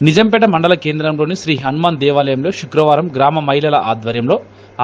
నిజంపేట మండల కేంద్రంలోని శ్రీ హనుమాన్ దేవాలయంలో శుక్రవారం గ్రామ మహిళల ఆధ్వర్యంలో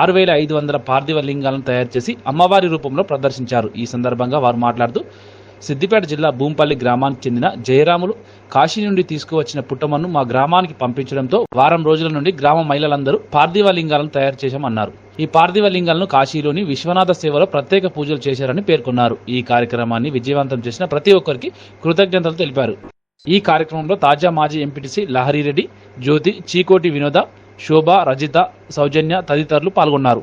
ఆరు వేల ఐదు వందల పార్థివ లింగాలను తయారు చేసి అమ్మవారి రూపంలో ప్రదర్శించారు. ఈ సందర్భంగా వారు మాట్లాడుతూ సిద్దిపేట జిల్లా భూంపల్లి గ్రామానికి చెందిన జయరాములు కాశీ నుండి తీసుకువచ్చిన పుట్టమన్ను మా గ్రామానికి పంపించడంతో వారం రోజుల నుండి గ్రామ మహిళలందరూ పార్థివ లింగాలను తయారు చేశామన్నారు. ఈ పార్థివ లింగాలను కాశీలోని విశ్వనాథ సేవలో ప్రత్యేక పూజలు చేశారని పేర్కొన్నారు. ఈ కార్యక్రమాన్ని విజయవంతం చేసిన ప్రతి ఒక్కరికి కృతజ్ఞతలు తెలిపారు. ఈ కార్యక్రమంలో తాజా మాజీ ఎంపీటీసీ లహరిరెడ్డి జ్యోతి చీకోటి వినోద శోభ రజిత సౌజన్య తదితరులు పాల్గొన్నారు.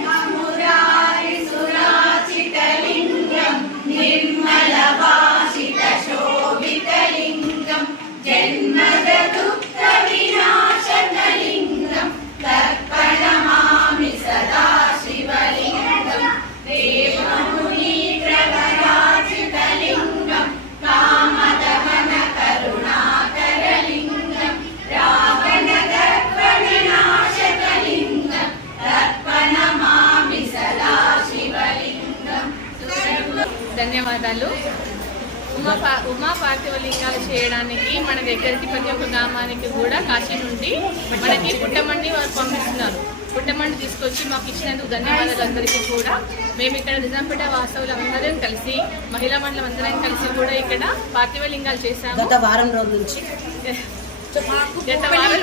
ధన్యవాదాలు. ఉమా పా ఉమా పార్థివ లింగాలు చేయడానికి మన దగ్గరికి ప్రతి ఒక్క గ్రామానికి కూడా కాశీ నుండి మనకి పుట్టమండి వారు పంపిస్తున్నారు. పుట్టమండి తీసుకొచ్చి మాకు ఇచ్చినందుకు ధన్యవాదాలు అందరికీ కూడా. మేము ఇక్కడ నిజాంపేట వాస్తవులు అందరం కలిసి మహిళా మండలం అందరం కలిసి కూడా ఇక్కడ పార్థివ లింగాలు చేశాము. గత వారం రోజుల నుంచి. గత వారం